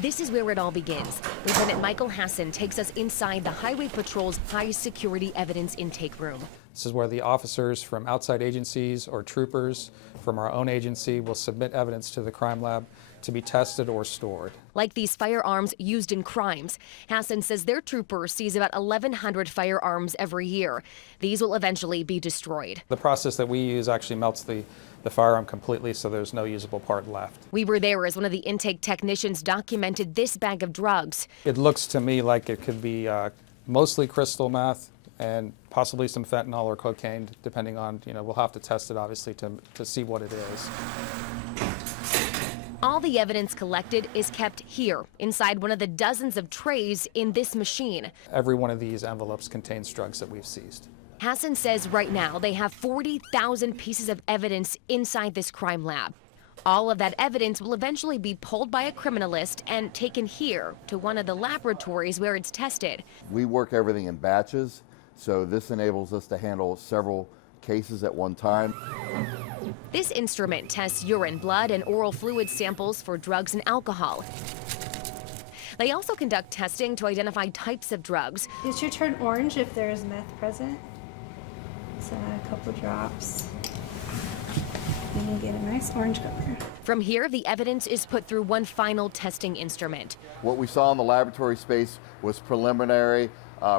This is where it all begins. Lieutenant Michael Hassan takes us inside the Highway Patrol's high-security evidence intake room. This is where the officers from outside agencies or troopers from our own agency will submit evidence to the crime lab to be tested or stored. Like these firearms used in crimes, Hassan says their trooper sees about 1,100 firearms every year. These will eventually be destroyed. The process that we use actually melts the firearm completely, so there's no usable part left. We were there as one of the intake technicians documented this bag of drugs. It looks to me like it could be mostly crystal meth and possibly some fentanyl or cocaine, depending on, we'll have to test it obviously to see what it is. All the evidence collected is kept here, inside one of the dozens of trays in this machine. Every one of these envelopes contains drugs that we've seized. Hassan says right now they have 40,000 pieces of evidence inside this crime lab. All of that evidence will eventually be pulled by a criminalist and taken here to one of the laboratories where it's tested. We work everything in batches, so this enables us to handle several cases at one time. This instrument tests urine, blood, and oral fluid samples for drugs and alcohol. They also conduct testing to identify types of drugs. It should turn orange if there is meth present. So a couple drops. You can get a nice orange color. From here, the evidence is put through one final testing instrument. What we saw in the laboratory space was preliminary,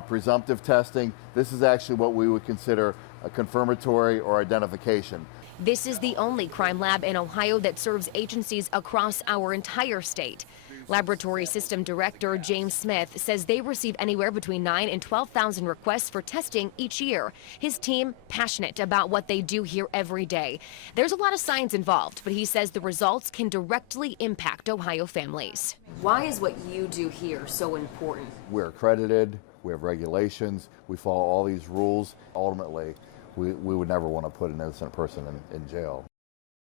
presumptive testing. This is actually what we would consider a confirmatory or identification. This is the only crime lab in Ohio that serves agencies across our entire state. Laboratory System Director James Smith says they receive anywhere between 9,000 and 12,000 requests for testing each year. His team passionate about what they do here every day. There's a lot of science involved, but he says the results can directly impact Ohio families. Why is what you do here so important? We're accredited, we have regulations, we follow all these rules. Ultimately, we would never want to put an innocent person in jail.